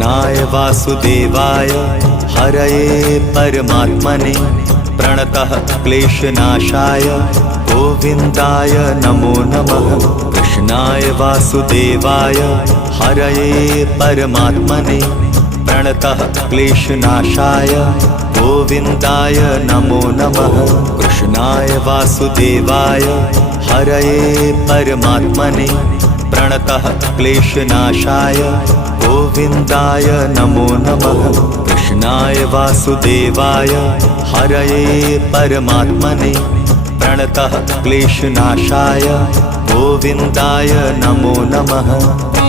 कृष्णाय वासुदेवाय हरये परमात्मने प्रणतः क्लेशनाशाय गोविन्दाय नमो नमः। कृष्णाय वासुदेवाय हरये परमात्मने प्रणतः क्लेशनाशाय गोविन्दाय नमो नमः। कृष्णाय वासुदेवाय हरये परमात्मने प्रणतः क्लेशनाशाय गोविन्दाय नमो नमः। कृष्णाय वासुदेवाय हरये परमात्मने प्रणतः क्लेशनाशाय गोविन्दाय नमो नमः।